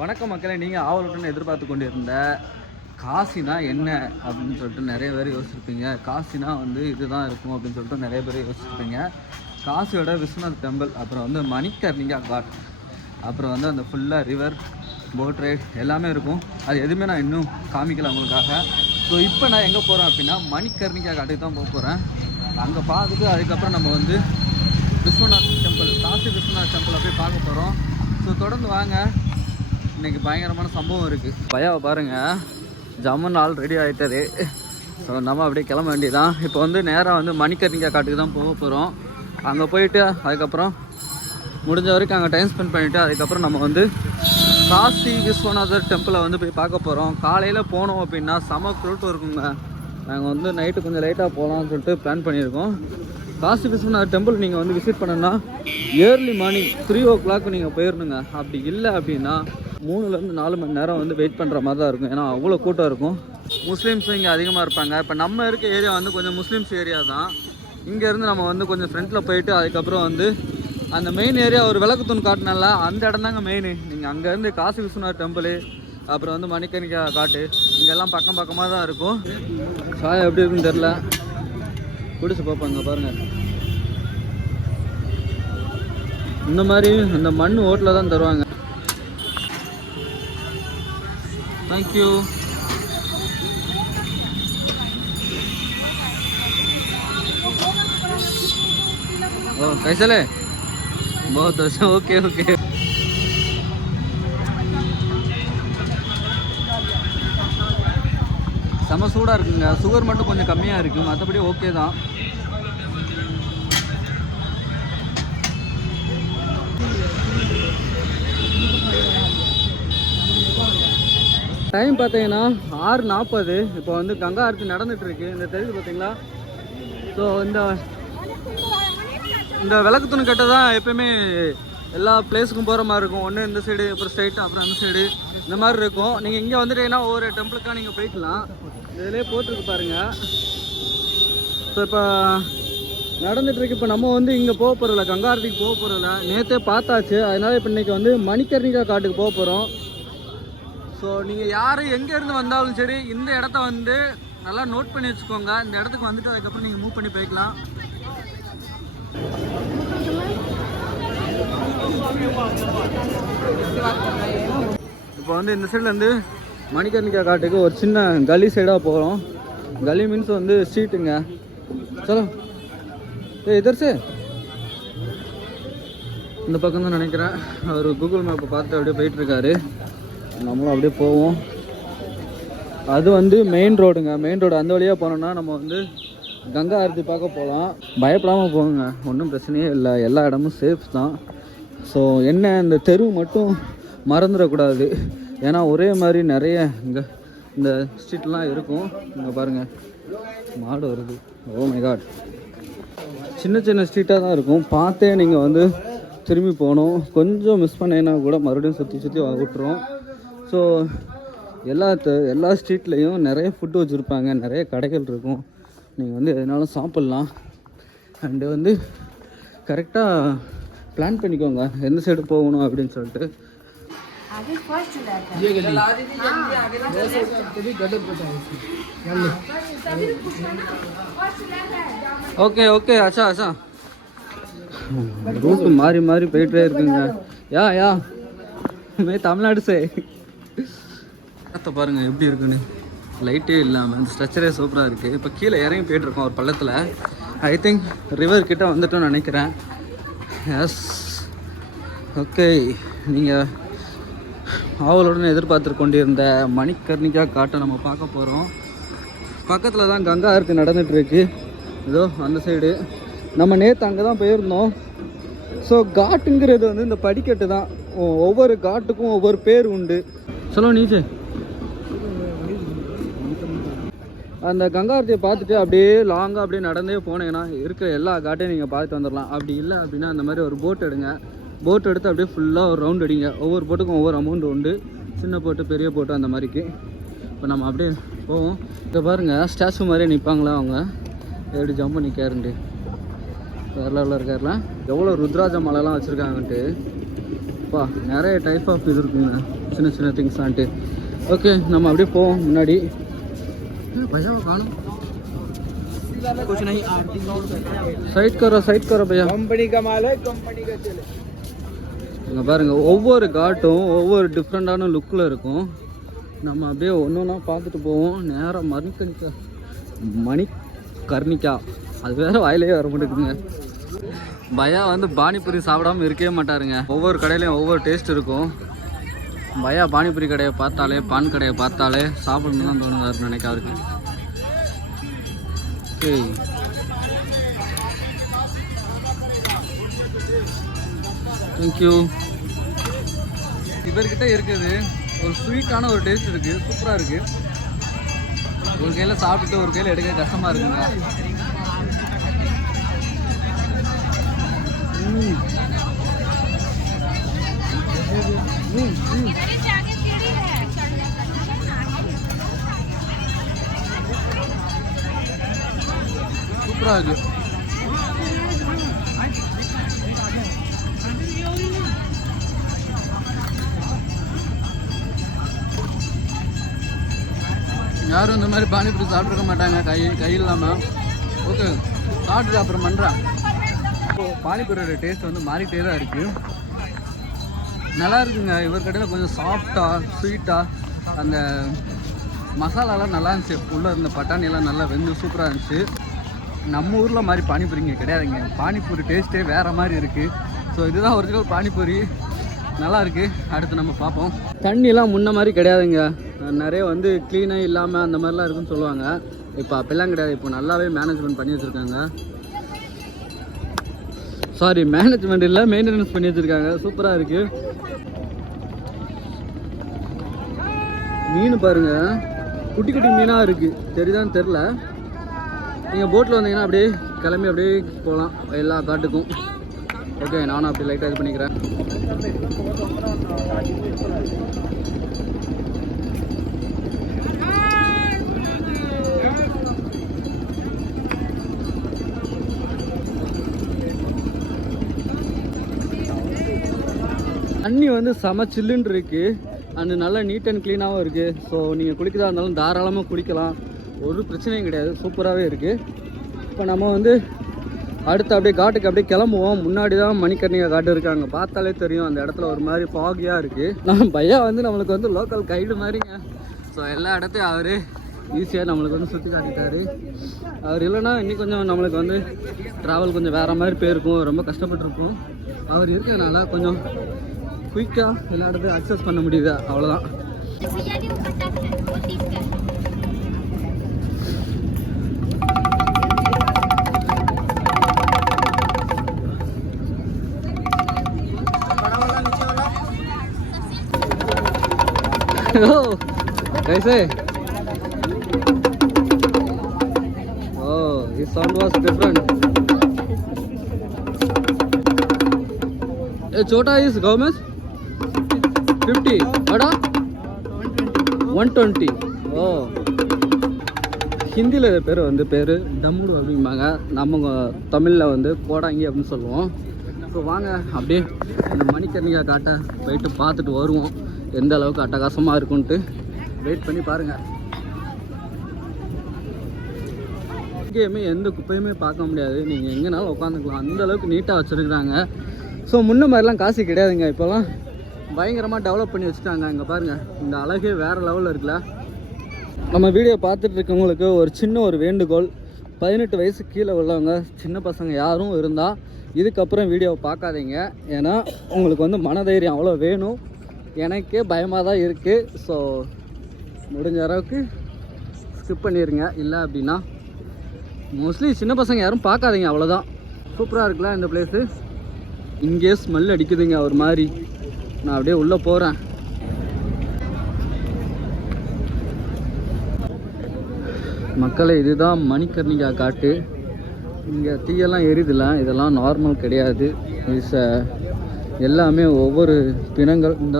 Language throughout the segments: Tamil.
வணக்கம் மக்களே, நீங்கள் ஆவலுடன் எதிர்பார்த்து கொண்டு இருந்த காசினா என்ன அப்படின்னு சொல்லிட்டு நிறைய பேர் யோசிச்சிருப்பீங்க. காசினா வந்து இதுதான் இருக்கும் அப்படின்னு சொல்லிட்டு நிறைய பேர் யோசிச்சிருப்பீங்க. காசியோட விஸ்வநாத் டெம்பிள், அப்புறம் வந்து மணிக்கர்ணிகா காட், அப்புறம் வந்து அந்த ஃபுல்லாக ரிவர் போட் ரைட் எல்லாமே இருக்கும். அது எதுவுமே நான் இன்னும் காமிக்கல உங்களுக்காக. ஸோ இப்போ நான் எங்கே போகிறேன் அப்படின்னா மணிக்கர்ணிகா காட்டுக்கு தான் போக போகிறேன். அங்கே பார்த்துட்டு அதுக்கப்புறம் நம்ம வந்து விஸ்வநாத் டெம்பிள், காசி விஸ்வநாத் டெம்பிளை போய் பார்க்க போகிறோம். ஸோ தொடர்ந்து வாங்க, இன்றைக்கி பயங்கரமான சம்பவம் இருக்குது. பயாவை பாருங்கள், ஜம்மன் ஆள் ரெடி ஆகிட்டாரு. ஸோ நம்ம அப்படியே கிளம்ப வேண்டியதான். இப்போ வந்து நேராக வந்து மணிக்கர்ணிகா காட்டுக்கு தான் போக போகிறோம். அங்கே போயிட்டு அதுக்கப்புறம் முடிஞ்ச வரைக்கும் அங்கே டைம் ஸ்பெண்ட் பண்ணிவிட்டு அதுக்கப்புறம் நம்ம வந்து காசி விஸ்வநாதர் டெம்பிளை வந்து போய் பார்க்க போகிறோம். காலையில் போனோம் அப்படின்னா செம கூட்டம் இருக்குங்க. நாங்கள் வந்து நைட்டு கொஞ்சம் லைட்டாக போகலான்னு சொல்லிட்டு பிளான் பண்ணியிருக்கோம். காசி விஸ்வநாதர் டெம்பிள் நீங்கள் வந்து விசிட் பண்ணணுன்னா ஏர்லி மார்னிங் 3 o'clock நீங்கள் போயிடணுங்க. அப்படி இல்லை அப்படின்னா 3-4 மணி நேரம் வந்து வெயிட் பண்ணுற மாதிரி தான் இருக்கும். ஏன்னா அவ்வளோ கூட்டம் இருக்கும். முஸ்லீம்ஸும் இங்கே அதிகமாக இருப்பாங்க. இப்போ நம்ம இருக்க ஏரியா வந்து கொஞ்சம் முஸ்லீம்ஸ் ஏரியா தான். இங்கேருந்து நம்ம வந்து கொஞ்சம் ஃப்ரண்ட்டில் போயிட்டு அதுக்கப்புறம் வந்து அந்த மெயின் ஏரியா ஒரு விளக்கு தூண் காட்டினால அந்த இடம் தாங்க மெயின். நீங்கள் அங்கேருந்து காசி விஸ்வநாத் டெம்பிள், அப்புறம் வந்து மணிக்கர்ணிகா காட்டு, இங்கெல்லாம் பக்கம் பக்கமாக தான் இருக்கும். சாயம் எப்படி இருக்குன்னு தெரில, குடிச்சு பார்ப்பாங்க பாருங்கள். இந்த மாதிரி அந்த மண் ஓட்டில் தான் தருவாங்க. தேங்க்யூ. ஓ कैसे बहुत अच्छा. Okay okay. செம சூடாக இருக்குங்க. சுகர் மட்டும் கொஞ்சம் கம்மியாக இருக்குது, மற்றபடி ஓகே தான். டைம் பார்த்தீங்கன்னா 6:40. இப்போ வந்து கங்கா ஆரத்தி நடந்துகிட்ருக்கு. இந்த தெரியுது பார்த்தீங்களா? ஸோ இந்த விளக்கு துணி கட்டை தான் எப்பயுமே எல்லா பிளேஸுக்கும் போகிற மாதிரி இருக்கும். ஒன்று இந்த சைடு, அப்புறம் ஸ்ட்ரைட்டு, அப்புறம் அந்த சைடு, இந்த மாதிரி இருக்கும். நீங்கள் இங்கே வந்துட்டீங்கன்னா ஒவ்வொரு டெம்பிளுக்காக நீங்கள் போய்க்கலாம். இதிலே போட்டிருக்கு பாருங்கள். ஸோ இப்போ நடந்துகிட்ருக்கு. இப்போ நம்ம வந்து இங்கே போக போகிறதில்ல, கங்கா ஆரத்திக்கு போக போகிறதில்ல. நேற்றே பார்த்தாச்சு. அதனால் இப்போ இன்றைக்கி வந்து மணிக்கர்ணிகா காட்டுக்கு போக போகிறோம். ஸோ நீங்கள் யார் எங்கேருந்து வந்தாலும் சரி இந்த இடத்த வந்து நல்லா நோட் பண்ணி வச்சுக்கோங்க. இந்த இடத்துக்கு வந்துட்டு அதுக்கப்புறம் நீங்கள் மூவ் பண்ணி போய்க்கலாம். இப்போ வந்து இந்த சைட்லேருந்து மணிக்கர்ணிகா காட்டுக்கு ஒரு சின்ன கலி சைடாக போகிறோம். கலி மீன்ஸ் வந்து ஸ்ட்ரீட்டுங்க. சலோ இதர்ஸு இந்த பக்கம் தான் நினைக்கிறேன். அவர் கூகுள் மேப்பை பார்த்து அப்படியே போயிட்டுருக்காரு. நம்மளும் அப்படியே போவோம். அது வந்து மெயின் ரோடுங்க. மெயின் ரோடு அந்த வழியாக போனோம்னா நம்ம வந்து கங்கா ஆரத்தி பார்க்க போகலாம். பயப்படாமல் போகுங்க, ஒன்றும் பிரச்சனையே இல்லை. எல்லா இடமும் சேஃப் தான். ஸோ என்ன, இந்த தெரு மட்டும் மறந்துடக்கூடாது. ஏன்னா ஒரே மாதிரி நிறைய இங்கே இந்த ஸ்ட்ரீட்லாம் இருக்கும். இங்கே பாருங்கள், மாடு வருது. Oh my god. சின்ன சின்ன ஸ்ட்ரீட்டாக தான் இருக்கும். பார்த்தே நீங்கள் வந்து திரும்பி போகணும். கொஞ்சம் மிஸ் பண்ணேன்னா கூட மறுபடியும் சுற்றி சுற்றி விட்டுரும். ஸோ எல்லா ஸ்ட்ரீட்லேயும் நிறைய ஃபுட்டு வச்சுருப்பாங்க, நிறைய கடைகள் இருக்கும். நீங்கள் வந்து எதுனாலும் சாப்பிட்லாம். அண்டு வந்து கரெக்டாக பிளான் பண்ணிக்கோங்க எந்த சைடு போகணும் அப்படின்னு சொல்லிட்டு. Okay okay. அச்சா அச்சா. ரூட்டு மாறி மாறி போயிட்டே இருக்குங்க. யா மே தமிழ்நாடு சே. இடத்த பாருங்கள் எப்படி இருக்குன்னு. லைட்டே இல்லாமல் இந்த ஸ்ட்ரக்சரே சூப்பராக இருக்குது. இப்போ கீழே இறங்கி போய்ட்டுருக்கோம் ஒரு பள்ளத்தில். ஐ திங்க் ரிவர் கிட்டே வந்துட்டோன்னு நினைக்கிறேன். S okay. நீங்கள் ஆவலுடன் எதிர்பார்த்து கொண்டிருந்த மணிக்கர்ணிகா காட்டை நம்ம பார்க்க போகிறோம். பக்கத்தில் தான் கங்கா ஆரத்தி நடந்துகிட்ருக்கு. ஏதோ அந்த சைடு நம்ம நேற்று அங்கே தான் போயிருந்தோம். ஸோ காட்டுங்கிறது வந்து இந்த படிக்கட்டு தான். ஒவ்வொரு காட்டுக்கும் ஒவ்வொரு பேர் உண்டு. சொல்லுவோம் நீச்சே. அந்த கங்கா ஆரத்தியை பார்த்துட்டு அப்படியே லாங்காக அப்படியே நடந்தே போனீங்கன்னா இருக்கிற எல்லா காட்டையும் நீங்கள் பார்த்துட்டு வந்துடலாம். அப்படி இல்லை அப்படின்னா அந்த மாதிரி ஒரு போட் எடுங்க. போட் எடுத்து அப்படியே ஃபுல்லாக ஒரு ரவுண்ட் அடிங்க. ஒவ்வொரு போட்டுக்கும் ஒவ்வொரு அமௌண்ட் உண்டு. சின்ன போட்டு, பெரிய போட்டு, அந்த மாதிரிக்கு. இப்போ நம்ம அப்படியே போவோம். இப்போ பாருங்கள், ஸ்டாச்சு மாதிரியே நிற்பாங்களா அவங்க, எப்படி ஜம்ப் பண்ணி கேரண்டு. வேறு லெவலில் இருக்காருல. எவ்வளோ ருத்ராஜ மலைலாம் வச்சுருக்காங்கன்ட்டு பா நிறைய டைப் ஆஃப் இது இருக்குங்க, சின்ன சின்ன திங்ஸ் ஆன்ட்டு. ஓகே நம்ம அப்படியே போவோம் முன்னாடி. பையாவை காணும். साइड करो भैया. कंपनी का माल है, कंपनी का चले. இங்கே பாருங்கள், ஒவ்வொரு காட்டும் ஒவ்வொரு டிஃப்ரெண்ட்டான லுக்கில் இருக்கும். நம்ம அப்படியே ஒன்று ஒன்றா பார்த்துட்டு போவோம். நேராக மணிக்கர்ணிக்கா அது வேறு வாயிலே வர மாட்டேங்குங்க. பயா வந்து பானிபூரி சாப்பிடாமல் இருக்கவே மாட்டாருங்க. ஒவ்வொரு கடையிலையும் ஒவ்வொரு டேஸ்ட் இருக்கும். பயா பானிபூரி கடையை பார்த்தாலே, பான் கடையை பார்த்தாலே சாப்பிடணுன்னு தான் தோணுவார் நினைக்க அவருக்கு. Okay, thank you. இவர்கிட்ட இருக்குது ஒரு ஸ்வீட்டான ஒரு டேஸ்ட் இருக்குது, சூப்பராக இருக்குது. ஒரு கையில் சாப்பிட்டுட்டு ஒரு கையில் எடுக்க கஷ்டமாக இருக்குங்க. சூப்பராக இருக்குது. யாரும் இந்த மாதிரி பானிபூரி சாப்பிட்ருக்க மாட்டாங்க கை இல்லாமல். ஓகே, சாப்பிட்டு அப்புறம் பண்ணுறேன். இப்போது பானிபூரியோட டேஸ்ட் வந்து மாறிக்கிட்டே தான் இருக்குது. நல்லா இருக்குங்க. இவர் கடையில் கொஞ்சம் சாஃப்டாக ஸ்வீட்டாக அந்த மசாலாலாம் நல்லா இருந்துச்சு. உள்ளே இருந்த பட்டாணியெல்லாம் நல்லா வெந்து சூப்பராக இருந்துச்சு. நம்ம ஊரில் மாதிரி பானிபூரிங்க கிடையாதுங்க. பானிபூரி டேஸ்ட்டே வேறு மாதிரி இருக்குது. ஸோ இதுதான் ஒரிஜினல் பானிபூரி, நல்லா இருக்குது. அடுத்து நம்ம பார்ப்போம். தண்ணிலாம் முன்ன மாதிரி கிடையாதுங்க. நிறைய வந்து க்ளீனாக இல்லாமல் அந்த மாதிரிலாம் இருக்குன்னு சொல்லுவாங்க. இப்போ அப்பெல்லாம் கிடையாது. இப்போ நல்லாவே மேனேஜ்மெண்ட் பண்ணி வச்சுருக்காங்க. சாரி, மேனேஜ்மெண்ட் இல்லை, மெயின்டெனன்ஸ் பண்ணி வச்சுருக்காங்க. சூப்பராக இருக்குது. மீன் பாருங்கள், குட்டி குட்டி மீனாக இருக்குது. தெரியுதான்னு தெரில. நீங்கள் போட்டில் வந்தீங்கன்னா அப்படியே கிளம்பி அப்படியே போகலாம் எல்லா காட்டுக்கும். ஓகே, நானும் அப்படி லைட்டாக இது பண்ணிக்கிறேன். தண்ணி வந்து செம சில்லுன்னு இருக்குது. அண்ட் நல்லா நீட் அண்ட் க்ளீனாகவும் இருக்குது. ஸோ நீங்கள் குளிக்கிறதா இருந்தாலும் தாராளமாக குளிக்கலாம், ஒரு பிரச்சனையும் கிடையாது. சூப்பராகவே இருக்குது. இப்போ நம்ம வந்து அடுத்து அப்படியே காட்டுக்கு அப்படியே கிளம்புவோம். முன்னாடி தான் மணிக்கர்ணிகா காட்டு இருக்காங்க, பார்த்தாலே தெரியும். அந்த இடத்துல ஒரு மாதிரி ஃபாகியாக இருக்குது. நம்ம பையா வந்து நம்மளுக்கு வந்து லோக்கல் கைடு மாதிரிங்க. ஸோ எல்லா இடத்தையும் அவர் ஈஸியாக நம்மளுக்கு வந்து சுற்றி காட்டிட்டார். அவர் இல்லைன்னா இன்னும் கொஞ்சம் நம்மளுக்கு வந்து ட்ராவல் கொஞ்சம் வேறு மாதிரி போயிருக்கும், ரொம்ப கஷ்டப்பட்டுருக்கும். அவர் இருக்கிறதுனால கொஞ்சம் குயிக்காக எல்லா இடத்தையும் அக்சஸ் பண்ண முடியுது, அவ்வளோதான். कैसे? Oh, his sound was different. A chota is how much? 50. Vada? 120. Oh. ஹிந்தியில் இது பேர் வந்து பேர் டம்முடு அப்படிம்பாங்க. நம்ம தமிழில் வந்து கோடாங்கி அப்படின்னு சொல்லுவோம். ஸோ வாங்க அப்படியே இந்த மணிக்கர்ணிகா காட்டை போயிட்டு பார்த்துட்டு வருவோம். எந்த அளவுக்கு அட்டகாசமாக இருக்குன்ட்டு வெயிட் பண்ணி பாருங்கள். எங்கேயுமே எந்த குப்பையுமே பார்க்க முடியாது. நீங்கள் எங்கேனாலும் உட்காந்துக்கலாம், அந்த அளவுக்கு நீட்டாக வச்சுருக்குறாங்க. ஸோ முன்ன மாதிரிலாம் காசு கிடையாதுங்க. இப்போலாம் பயங்கரமாக டெவலப் பண்ணி வச்சுட்டாங்க. இங்கே பாருங்கள், இந்த அழகே வேறு லெவலில் இருக்குல்ல. நம்ம வீடியோ பார்த்துட்டு இருக்கவங்களுக்கு ஒரு சின்ன ஒரு வேண்டுகோள், 18 வயசு கீழே உள்ளவங்க சின்ன பசங்க யாரும் இருந்தால் இதுக்கப்புறம் வீடியோவை பார்க்காதீங்க. ஏன்னா உங்களுக்கு வந்து மனதைரியம் அவ்வளோ வேணும். எனக்கே பயமாக தான் இருக்குது. ஸோ முடிஞ்ச அளவுக்கு ஸ்கிப் பண்ணிடுங்க. இல்லை அப்படின்னா மோஸ்ட்லி சின்ன பசங்க யாரும் பார்க்காதீங்க, அவ்வளோதான். சூப்பராக இருக்குல்ல இந்த பிளேஸு. இங்கே ஸ்மெல் அடிக்குதுங்க ஒரு மாதிரி. நான் அப்படியே உள்ளே போகிறேன். மக்களை, இதுதான் மணிக்கர்ணிகா காட்டு. இங்கே தீயெல்லாம் எரியுதுல, இதெல்லாம் நார்மல் கிடையாது. எல்லாமே ஒவ்வொரு பிணங்கள். இந்த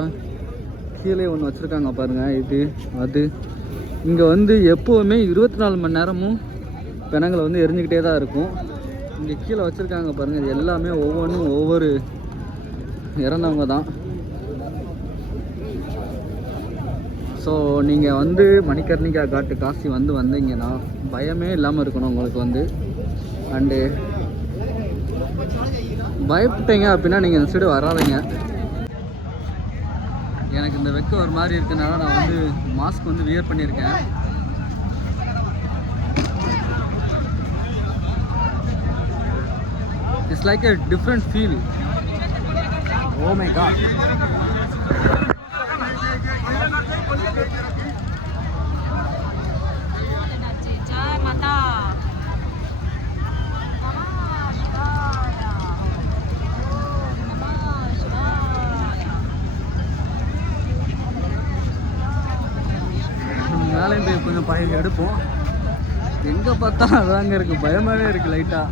கீழே ஒன்று வச்சுருக்காங்க பாருங்கள், இது அது. இங்கே வந்து எப்போவுமே 24 மணி நேரமும் பிணங்களை வந்து எரிஞ்சுக்கிட்டே தான் இருக்கும். இங்கே கீழே வச்சுருக்காங்க பாருங்கள், இது எல்லாமே ஒவ்வொன்றும் ஒவ்வொரு இறந்தவங்க தான். ஸோ நீங்கள் வந்து மணிகர்ணிகா காட்டு காசி வந்தீங்கன்னா பயமே இல்லாமல் இருக்கணும் உங்களுக்கு வந்து. அண்டு பயப்பட்டீங்க அப்படின்னா நீங்கள் இந்த சைடு வராதீங்க. எனக்கு இந்த வெக்க ஒரு மாதிரி இருக்கனால நான் வந்து மாஸ்க் வந்து வியர் பண்ணியிருக்கேன். It's like a different feel. Oh my god. மேலேயும் போய் கொஞ்சம் பயம் எடுப்போம். எங்கே பார்த்தாலும் அதாங்க இருக்குது, பயமாகவே இருக்குது லைட்டாக.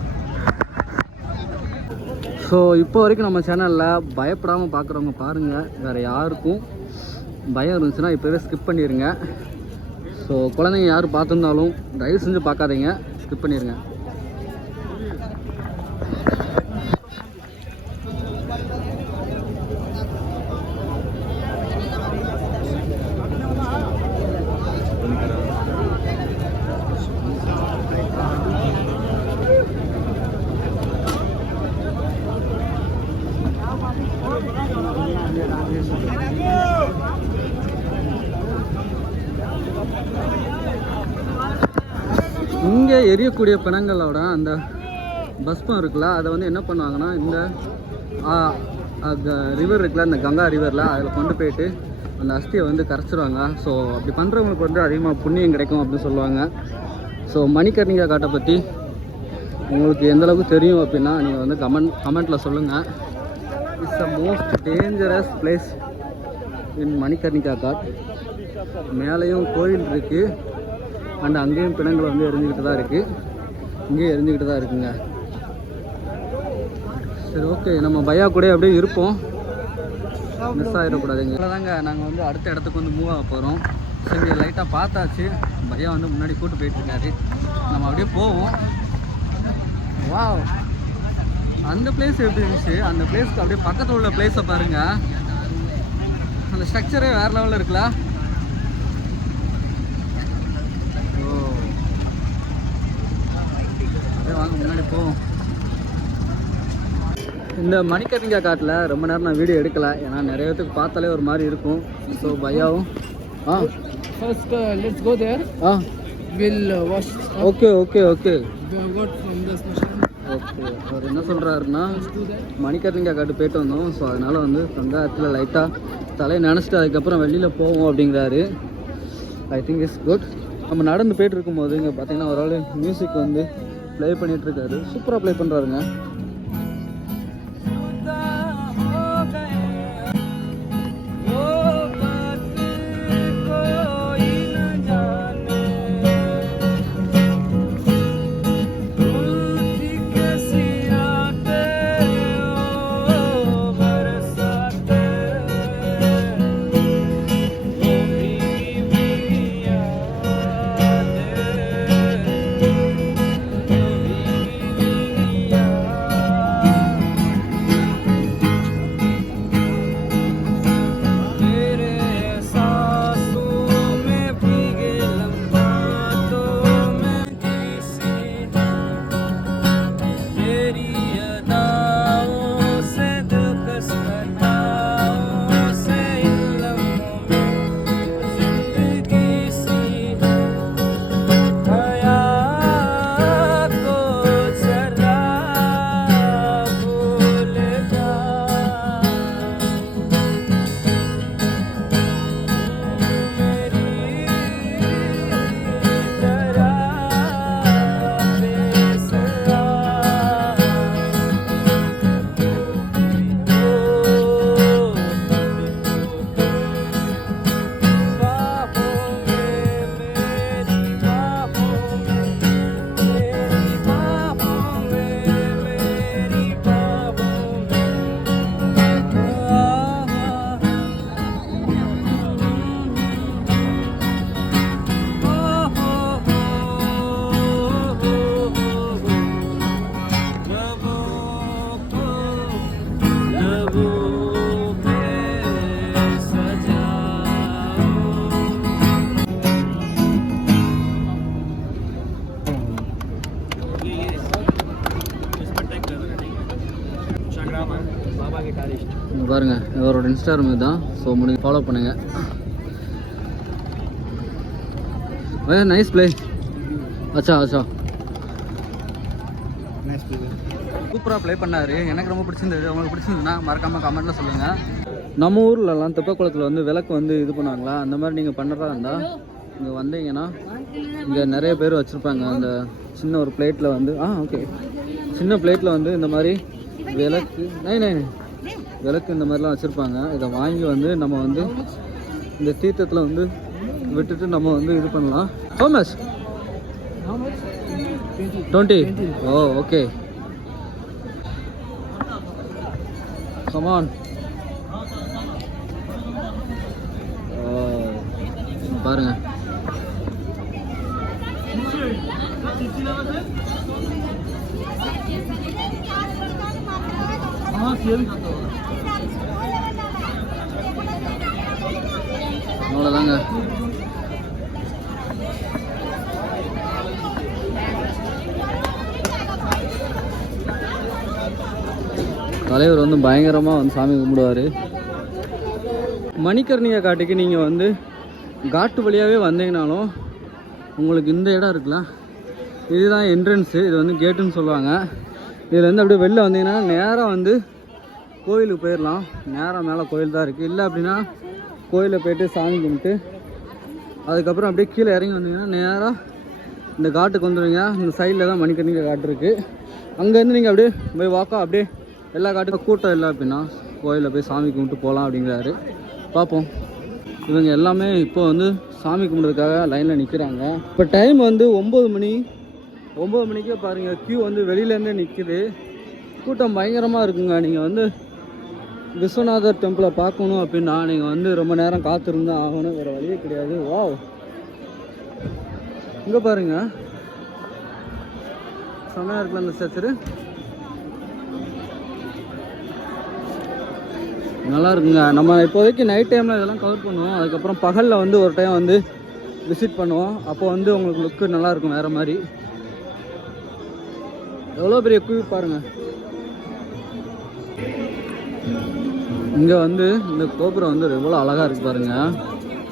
ஸோ இப்போ வரைக்கும் நம்ம சேனலில் பயப்படாமல் பார்க்குறவங்க பாருங்கள். வேறு யாருக்கும் பயம் இருந்துச்சுன்னா இப்போவே ஸ்கிப் பண்ணிடுங்க. ஸோ குழந்தைங்க யார் பார்த்துருந்தாலும் தயவு செஞ்சு பார்க்காதீங்க, ஸ்கிப் பண்ணிடுங்க. இங்கே எரியக்கூடிய பிணங்களோட அந்த பஸ்பம் இருக்குல்ல, அதை வந்து என்ன பண்ணுவாங்கன்னா இந்த ரிவர் இருக்குல்ல, இந்த கங்கா ரிவரில் அதில் கொண்டு போயிட்டு அந்த அஸ்தியை வந்து கரைச்சிருவாங்க. ஸோ அப்படி பண்ணுறவங்களுக்கு வந்து அதிகமாக புண்ணியம் கிடைக்கும் அப்படின்னு சொல்லுவாங்க. ஸோ மணிகர்ணிகா காட்டை பற்றி உங்களுக்கு எந்தளவுக்கு தெரியும் அப்படின்னா நீங்கள் வந்து கமெண்ட்டில் சொல்லுங்கள். It's the most dangerous place in Manikarnika Ghat. மேலேயும் கோயில் இருக்குது அண்ட் அங்கேயும் பிணங்கள் வந்து எரிஞ்சுக்கிட்டு தான் இருக்குது, இங்கேயும் எரிஞ்சுக்கிட்டு தான் இருக்குங்க. சரி, ஓகே, நம்ம பையா கூட அப்படியே இருப்போம், மிஸ் ஆகிடக்கூடாதுங்க. அவ்வளோதாங்க, நாங்கள் வந்து அடுத்த இடத்துக்கு வந்து மூவ் ஆக போகிறோம். சரி, லைட்டாக பார்த்தாச்சு, பையா வந்து முன்னாடி கூட்டு போயிட்டுருக்காரு, நம்ம அப்படியே போவோம். வாவ், அந்த பிளேஸ் எப்படி இருந்துச்சு, அந்த பிளேஸ்க்கு அப்படியே பக்கத்தில் உள்ள பிளேஸை பாருங்கள். அந்த ஸ்ட்ரக்சரே வேறு லெவலில் இருக்குல்ல. வாங்க முன்னாடி போவோம். இந்த மணிகர்ணிகா காட்டில் ரொம்ப நேரம் நான் வீடியோ எடுக்கலை, ஏன்னா நிறைய பேருக்கு பார்த்தாலே ஒரு மாதிரி இருக்கும். ஸோ பையாவும் first let's go there. We'll wash. Okay okay okay Got from the station. Okay. அவர் என்ன சொல்கிறாருன்னா மணிகர்ணிகா காட்டு போயிட்டு வந்தோம், ஸோ அதனால் வந்து வெங்காயத்தில் லைட்டாக தலையை நினச்சிட்டு அதுக்கப்புறம் வெளியில் போவோம் அப்படிங்கிறாரு. I think it's good. நம்ம நடந்து போயிட்டு இருக்கும்போது இங்கே பார்த்தீங்கன்னா ஒரு ஆள் மியூசிக் வந்து ப்ளே பண்ணிகிட்ருக்காரு, சூப்பராக ப்ளே பண்ணுறாருங்க. ஒரு இன்ஸ்டாகிராம் இதுதான். ஸோ முடிஞ்சு ஃபாலோ பண்ணுங்கள். Nice play. அச்சா சூப்பராக ப்ளே பண்ணார். எனக்கு ரொம்ப பிடிச்சிருந்தது. உங்களுக்கு பிடிச்சிருந்ததுன்னா மறக்காமல் கமெண்ட்டில் சொல்லுங்கள். நம்ம ஊர்லலாம் தெப்பக்குளத்தில் வந்து விளக்கு வந்து இது பண்ணுவாங்களா, அந்த மாதிரி நீங்கள் பண்ணுறதா இருந்தால் இங்கே வந்தீங்கன்னா இங்கே நிறைய பேர் வச்சுருப்பாங்க. அந்த சின்ன ஒரு பிளேட்டில் வந்து ஓகே, சின்ன பிளேட்டில் வந்து இந்த மாதிரி விளக்கு விளக்கு இந்த மாதிரிலாம் வச்சுருப்பாங்க. இதை வாங்கி வந்து நம்ம வந்து இந்த தீர்த்தத்தில் வந்து விட்டுட்டு நம்ம வந்து இது பண்ணலாம். How much? 20. Oh, okay. Come on. பாருங்க. அவ்வளோதாங்க. தலைவர் வந்து பயங்கரமாக வந்து சாமி கும்பிடுவார். மணிக்கர்ணிகா காட்டுக்கு நீங்கள் வந்து காட்டு வழியாகவே வந்தீங்கனாலும் உங்களுக்கு இந்த இடம் இருக்குல்ல, இதுதான் என்ட்ரன்ஸு. இது வந்து கேட்டுன்னு சொல்லுவாங்க. இதில் வந்து அப்படியே வெளில வந்தீங்கன்னா நேராக வந்து கோயிலுக்கு போயிடலாம். நேராக மேலே கோயில் தான் இருக்குது. இல்லை அப்படின்னா கோயிலில் போய்ட்டு சாமி கும்பிட்டு அதுக்கப்புறம் அப்படியே கீழே இறங்கி வந்தீங்கன்னா நேராக இந்த காட்டுக்கு வந்துடுவீங்க. இந்த சைடில் தான் மணிக்கர்ணிகா காட்டு இருக்குது. அங்கேருந்து நீங்கள் அப்படியே போய் வாக்கா அப்படியே எல்லா காட்டுக்கும் கூட்டம் இல்லை அப்படின்னா கோயிலில் போய் சாமி கும்பிட்டு போகலாம் அப்படிங்கிறாரு. பார்ப்போம். இவங்க எல்லாமே இப்போ வந்து சாமி கும்பிட்றதுக்காக லைனில் நிற்கிறாங்க. இப்போ டைம் வந்து 9 மணி. 9 மணிக்கே பாருங்கள் க்யூ வந்து வெளியிலேருந்தே நிற்குது. கூட்டம் பயங்கரமாக இருக்குங்க. நீங்கள் வந்து விஸ்வநாதர் டெம்பிளை பார்க்கணும் அப்படின்னா நீங்கள் வந்து ரொம்ப நேரம் காத்திருந்தா ஆகணும், வேறு வழியே கிடையாது. வாவ், இங்கே பாருங்கள் செம்மையாக இருக்குல்ல அந்த ஸ்ட்ரக்சரு. நல்லா இருக்குங்க. நம்ம இப்போதைக்கு நைட் டைமில் இதெல்லாம் கவர் பண்ணுவோம். அதுக்கப்புறம் பகலில் வந்து ஒரு டைம் வந்து விசிட் பண்ணுவோம். அப்போ வந்து உங்களுக்கு லுக்கு நல்லாயிருக்கும் வேறு மாதிரி. எவ்வளோ பெரிய குவி பாருங்கள். இங்கே வந்து இந்த கோபுரம் வந்து எவ்வளோ அழகாக இருக்குது பாருங்கள்.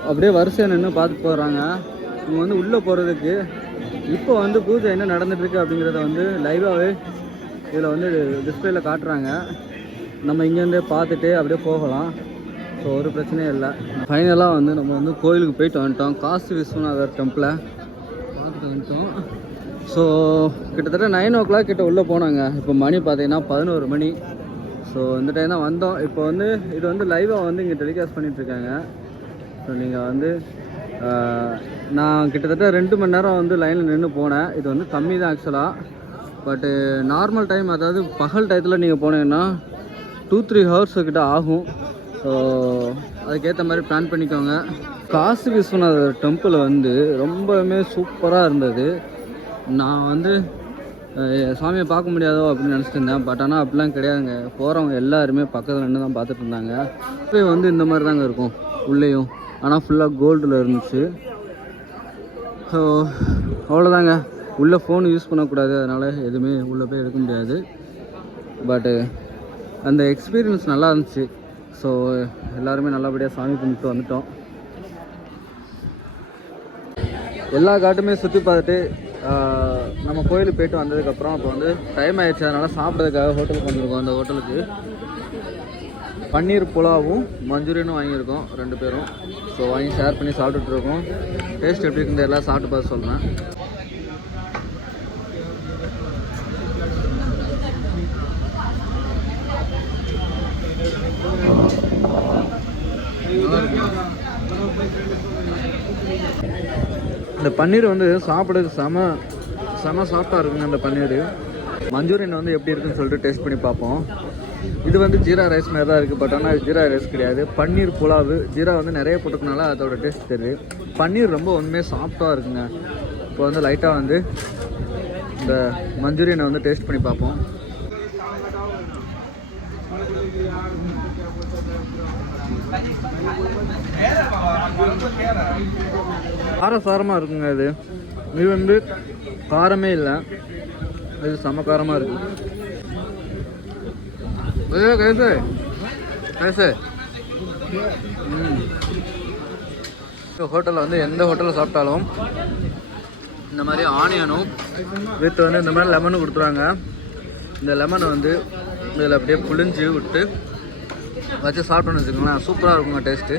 அப்படியே வரிசையாக நின்று பார்த்து போகிறாங்க. இவங்க வந்து உள்ளே போகிறதுக்கு இப்போ வந்து பூஜை என்ன நடந்துகிட்ருக்கு அப்படிங்கிறத வந்து லைவாகவே இதில் வந்து டிஸ்பிளேயில் காட்டுறாங்க. நம்ம இங்கேருந்தே பார்த்துட்டு அப்படியே போகலாம். ஸோ ஒரு பிரச்சனையும் இல்லை. ஃபைனலாக வந்து நம்ம வந்து கோயிலுக்கு போயிட்டு வந்துட்டோம். காசி விஸ்வநாதர் டெம்பிளை பார்த்துட்டு வந்துட்டோம். ஸோ கிட்டத்தட்ட 9 o'clock கிட்ட உள்ளே போனாங்க. இப்போ மணி பார்த்தீங்கன்னா 11 மணி. ஸோ இந்த டைம் தான் வந்தோம். இப்போ வந்து இது வந்து லைவாக வந்து இங்கே டெலிகாஸ்ட் பண்ணிகிட்ருக்காங்க. ஸோ நீங்கள் வந்து நான் கிட்டத்தட்ட 2 மணி நேரம் வந்து லைனில் நின்று போனேன். இது வந்து கம்மி தான் ஆக்சுவலாக. பட்டு நார்மல் டைம், அதாவது பகல் டயத்தில் நீங்கள் போனீங்கன்னா 2-3 hours கிட்ட ஆகும். ஸோ அதுக்கேற்ற மாதிரி பிளான் பண்ணிக்கோங்க. காசி விஸ்வநாதர் டெம்பிள் வந்து ரொம்பவுமே சூப்பராக இருந்தது. நான் வந்து சாமியை பார்க்க முடியாதோ அப்படின்னு நினச்சிட்டு இருந்தேன். பட் ஆனால் அப்படிலாம் கிடையாதுங்க. போகிறவங்க எல்லாருமே பக்கத்தில் நின்று தான் பார்த்துட்டு இருந்தாங்க. இப்போ வந்து இந்த மாதிரி தாங்க இருக்கும் உள்ளேயும். ஆனால் ஃபுல்லாக கோல்டில் இருந்துச்சு. ஸோ அவ்வளோதாங்க. உள்ளே ஃபோன் யூஸ் பண்ணக்கூடாது, அதனால் எதுவுமே உள்ளே போய் எடுக்க முடியாது. பட்டு அந்த எக்ஸ்பீரியன்ஸ் நல்லா இருந்துச்சு. ஸோ எல்லாருமே நல்லபடியாக சாமி கும்பிட்டு வந்துட்டோம். எல்லா காட்டுமே சுற்றி பார்த்துட்டு நம்ம கோயிலுக்கு போயிட்டு வந்ததுக்கப்புறம் இப்போ வந்து டைம் ஆயிடுச்சு. அதனால் சாப்பிட்றதுக்காக ஹோட்டலுக்கு வந்திருக்கோம். அந்த ஹோட்டலுக்கு பன்னீர் புலாவும் மஞ்சூரியனும் வாங்கியிருக்கோம் 2 பேரும். ஸோ வாங்கி ஷேர் பண்ணி சாப்பிட்டுட்ருக்கோம். டேஸ்ட் எப்படி இருக்குது எல்லாம் சாப்பிட்டு பார்த்து சொல்கிறேன். இந்த பன்னீர் வந்து சாப்பிட்றதுக்கு செம சாஃப்டாக இருக்குங்க. அந்த பன்னீர் மஞ்சூரியன் வந்து எப்படி இருக்குன்னு சொல்லிட்டு டேஸ்ட் பண்ணி பார்ப்போம். இது வந்து ஜீரா ரைஸ் மாதிரி தான் இருக்குது. பட் ஆனால் அது ஜீரா ரைஸ் கிடையாது. பன்னீர் புலாவு ஜீரா வந்து நிறைய போட்டுக்கனால அதோட டேஸ்ட் தெரியுது. பன்னீர் ரொம்ப உண்மையாக சாஃப்டாக இருக்குங்க. இப்போ வந்து லைட்டாக வந்து இந்த மஞ்சூரியனை வந்து டேஸ்ட் பண்ணி பார்ப்போம். காரசாரமாக இருக்குங்க. இது வந்து காரமே இல்லை, இது செம காரமாக இருக்குது. कैसे ஹோட்டலில் வந்து எந்த ஹோட்டலில் சாப்பிட்டாலும் இந்த மாதிரி ஆனியனும் வித் வந்து இந்த மாதிரி லெமனும் கொடுத்துருவாங்க. இந்த லெமனை வந்து இதில் அப்படியே புளிஞ்சு விட்டு வச்சு சாப்பிட்டோன்னு வச்சுக்கோங்களேன், சூப்பராக இருக்குங்க டேஸ்ட்டு.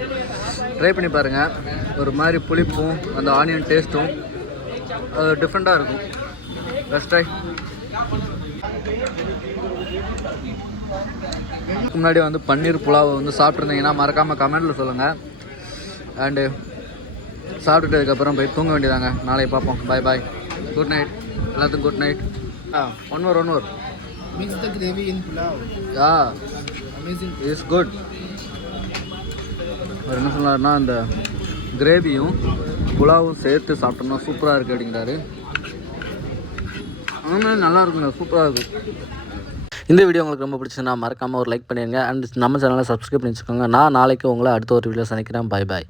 ட்ரை பண்ணி பாருங்கள். ஒரு மாதிரி புளிப்பும் அந்த ஆனியன் டேஸ்ட்டும் அது டிஃப்ரெண்ட்டாக இருக்கும். Best try. முன்னாடி வந்து பன்னீர் புலாவை வந்து சாப்பிட்ருந்தீங்கன்னா மறக்காமல் கமெண்டில் சொல்லுங்கள். அண்டு சாப்பிட்டுட்டதுக்கப்புறம் போய் தூங்க வேண்டியதாங்க. நாளைக்கு பார்ப்போம். Bye bye. குட் நைட் எல்லாத்துக்கும். Good night. One more. Mix the gravy in pulao. Amazing. Is good. அவர் என்ன சொன்னார்னா அந்த கிரேவியும் புலாவும் சேர்த்து சாப்பிட்டோம்னா சூப்பராக இருக்குது அப்படிங்கிறாரு. ஆனால் நல்லா இருக்குங்க, சூப்பராக இருக்கும். இந்த வீடியோ உங்களுக்கு ரொம்ப பிடிச்சதுன்னா மறக்காமல் ஒரு லைக் பண்ணிடுங்க. அண்ட் நம்ம சேனலை சப்ஸ்கிரைப் பண்ணி வச்சுக்கோங்க. நான் நாளைக்கு உங்களை அடுத்த ஒரு வீடியோ சந்திக்கிறேன். பாய் பாய்.